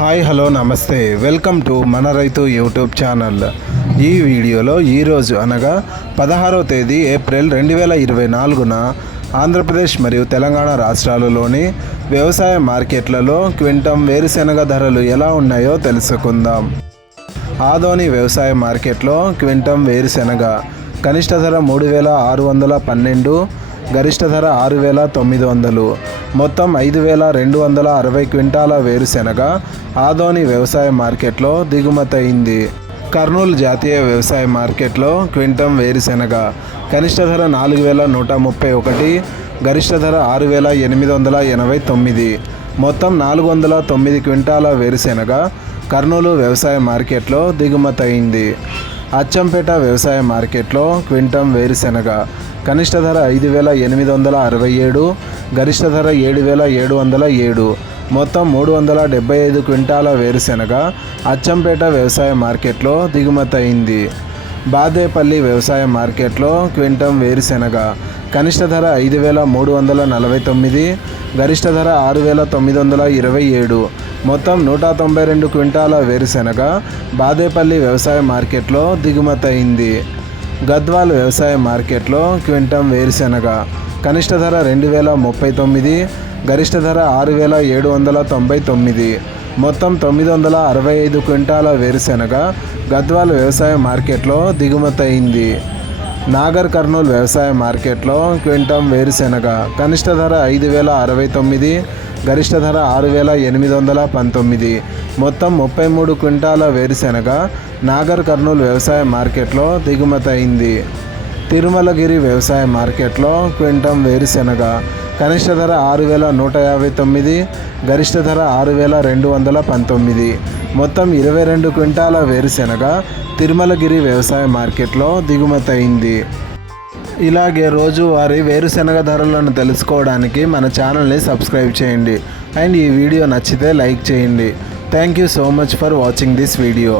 Hi hello నమస్తే. Welcome to మన రైతు యూట్యూబ్ ఛానల్. ఈ వీడియోలో ఈరోజు అనగా పదహారో తేదీ ఏప్రిల్ రెండు వేల ఇరవై నాలుగున ఆంధ్రప్రదేశ్ మరియు తెలంగాణ రాష్ట్రాలలోని వ్యవసాయ మార్కెట్లలో క్వింటం వేరుశెనగ ధరలు ఎలా ఉన్నాయో తెలుసుకుందాం. ఆదోని వ్యవసాయ మార్కెట్లో క్వింటం వేరుశెనగ కనిష్ట ధర మూడు వేల ఆరు వందల పన్నెండు గరిష్ట ధర ఆరు వేల తొమ్మిది వందలు. మొత్తం ఐదు వేల రెండు వందల అరవై క్వింటాల వేరుశెనగ ఆదోని వ్యవసాయ మార్కెట్లో దిగుమతయింది కర్నూలు జాతీయ వ్యవసాయ మార్కెట్లో క్వింటం వేరుశెనగ కనిష్ట ధర నాలుగు వేల నూట ముప్పై ఒకటి గరిష్ట ధర ఆరు వేల ఎనిమిది వందల ఎనభై తొమ్మిది. మొత్తం నాలుగు వందల తొమ్మిది క్వింటాల వేరుశెనగ కర్నూలు వ్యవసాయ మార్కెట్లో దిగుమతయింది అచ్చంపేట వ్యవసాయ మార్కెట్లో క్వింటం వేరుశెనగ. కనిష్ట ధర ఐదు వేల ఎనిమిది వందల అరవై ఏడు గరిష్ట ధర ఏడు వేల ఏడు వందల ఏడు. మొత్తం మూడు వందల డెబ్బై ఐదు క్వింటాల వేరుశెనగ అచ్చంపేట వ్యవసాయ మార్కెట్లో దిగుమతి అయింది. బాదేపల్లి వ్యవసాయ మార్కెట్లో క్వింటం వేరుశెనగ. కనిష్ట ధర ఐదు వేల మూడు వందల నలభై తొమ్మిది గరిష్ట ధర ఆరు వేల తొమ్మిది వందల ఇరవై ఏడు. మొత్తం నూట తొంభై రెండు క్వింటాల వేరుశెనగ బాదేపల్లి వ్యవసాయ మార్కెట్లో దిగుమతయింది గద్వాల్ వ్యవసాయ మార్కెట్లో క్వింటం వేరుశెనగ కనిష్ట ధర రెండు వేల ముప్పై తొమ్మిది గరిష్ట ధర ఆరు వేల ఏడు వందల తొంభై తొమ్మిది. మొత్తం తొమ్మిది వందల అరవై ఐదు క్వింటాల వేరుశెనగ గద్వాల్ వ్యవసాయ మార్కెట్లో దిగుమతయింది నాగర్ కర్నూల్ వ్యవసాయ మార్కెట్లో క్వింటం వేరుశెనగ కనిష్ట ధర ఐదు వేల అరవై తొమ్మిది గరిష్ట ధర ఆరు వేల ఎనిమిది వందల పంతొమ్మిది. మొత్తం ముప్పై మూడు క్వింటాల వేరుశెనగ నాగర్ కర్నూల్ వ్యవసాయ మార్కెట్లో దిగుమతయింది తిరుమలగిరి వ్యవసాయ మార్కెట్లో క్వింటం వేరుశెనగ కనిష్ట ధర ఆరు వేల నూట యాభై తొమ్మిది గరిష్ట ధర ఆరు వేల రెండు వందల పంతొమ్మిది. మొత్తం ఇరవై రెండు క్వింటాల వేరుశెనగ తిరుమలగిరి వ్యవసాయ మార్కెట్లో దిగుమతయింది ఇలాగే రోజువారీ వేరుశెనగ ధరలను తెలుసుకోవడానికి మన ఛానల్ని సబ్స్క్రైబ్ చేయండి. అండ్ ఈ వీడియో నచ్చితే లైక్ చేయండి. Thank you so much for watching this video.